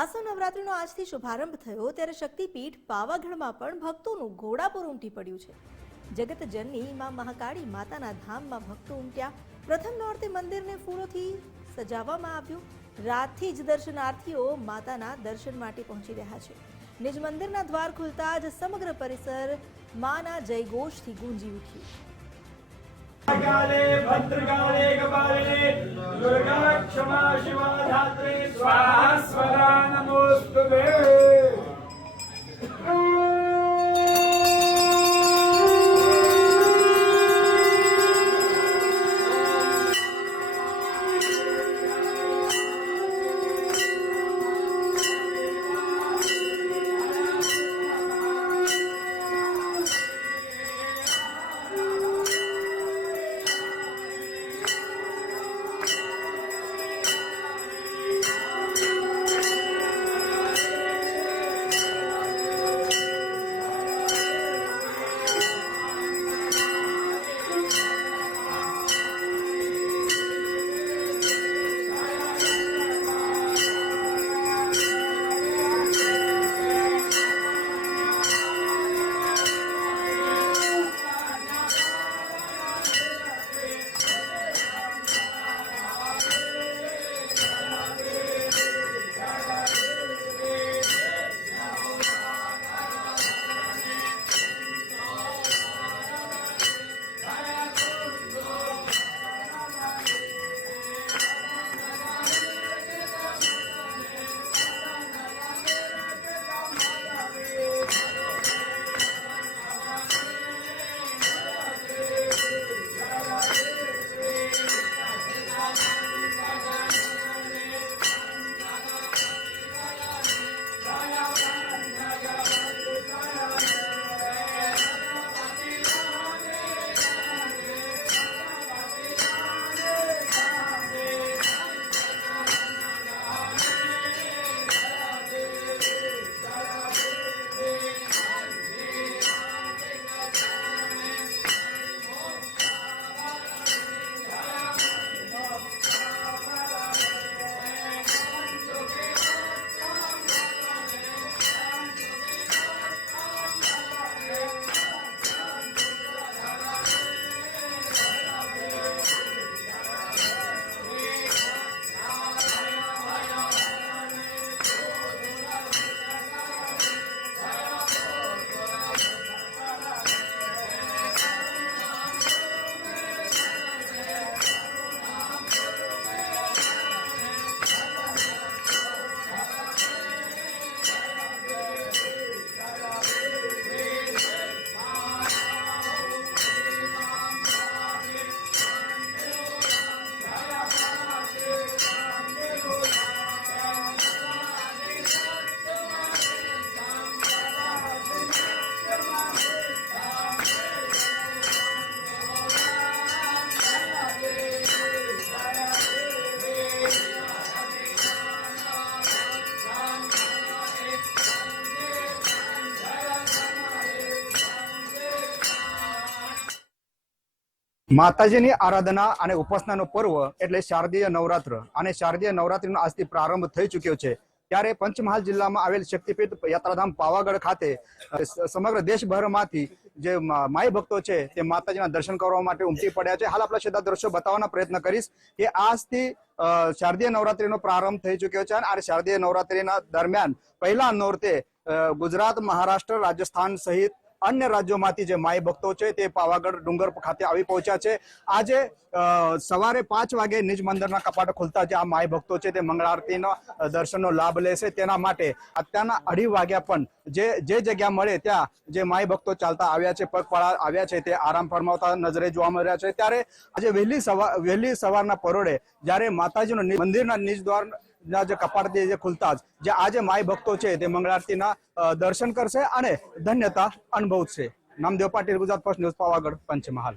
આસો નવરાત્રીનો આજથી શુભારંભ થયો ત્યારે શક્તિપીઠ પાવાગઢમાં પણ ભક્તોનું ઘોડાપુર ઉમટી પડ્યું છે. જગતજનની મા મહાકાળી માતાના ધામમાં ભક્તો ઉમટ્યા. પ્રથમ નોરતે મંદિરને ફૂલોથી સજાવવામાં આવ્યું. રાતથી જ દર્શનાર્થીઓ માતાના દર્શન માટે પહોંચી રહ્યા છે. નિજ મંદિરના દ્વાર ખુલતા જ સમગ્ર પરિસર માના જયઘોષથી ગુંજી ઉઠ્યું. ભદ્રકાલે કપાલે ક્ષમા શિવા ધાત્રે સ્વાહા સ્વદા નમોસ્તુ માતાજીની આરાધના અને ઉપાસનાનો પર્વ એટલે શારદીય નવરાત્ર. અને શારદીય નવરાત્રીનો આજથી પ્રારંભ થઈ ચુક્યો છે. ત્યારે પંચમહાલ જિલ્લામાં આવેલ શક્તિપીઠ યાત્રાધામ પાવાગઢ ખાતે સમગ્ર દેશભરમાંથી જે માય ભક્તો છે, તે માતાજીના દર્શન કરવા માટે ઉમટી પડ્યા છે. હાલ આપણા સીધા દ્રશ્યો બતાવવાનો પ્રયત્ન કરીશ કે આજથી શારદીય નવરાત્રીનો પ્રારંભ થઈ ચુક્યો છે અને આ શારદીય નવરાત્રીના દરમિયાન પહેલા નોરતે ગુજરાત, મહારાષ્ટ્ર, રાજસ્થાન સહિત અન્ય રાજ્યોમાંથી જે માય ભક્તો છે તે પાવાગઢ ડુંગર ખાતે આવી પહોંચ્યા છે. આજે સવારે પાંચ વાગે નિજ મંદિરના કપાટો ખુલતા જે આ માય ભક્તો છે તે મંગળ આરતીનો દર્શનનો લાભ લેશે. તેના માટે અત્યારના અઢી વાગ્યા પણ જે જે જગ્યા મળે ત્યાં જે માય ભક્તો ચાલતા આવ્યા છે, પગપાળા આવ્યા છે તે આરામ ફરમાવતા નજરે જોવા મળી રહ્યા છે. ત્યારે આજે વહેલી સવાર વહેલી સવારના પરોડે જ્યારે માતાજીનું મંદિરના નિજ દ્વાર ના જે કપાટ જે ખુલતા જ. જે આજે માય ભક્તો છે તે મંગળારતીના દર્શન કરશે અને ધન્યતા અનુભવશે. Namdev Patil Gujarat first news, Pavagadh, Panchmahal.